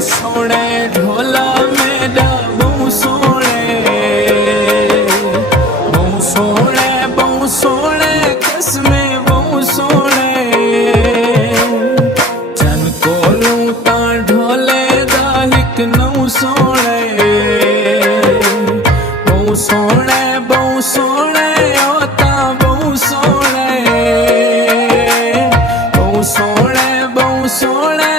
सोने ढोला मेरा बहु सोने कसमे बहु सोने जन कोलू ता ढोले दा हिक नौ सोने बहु सोने ओ ता बहु सोने बहु सोने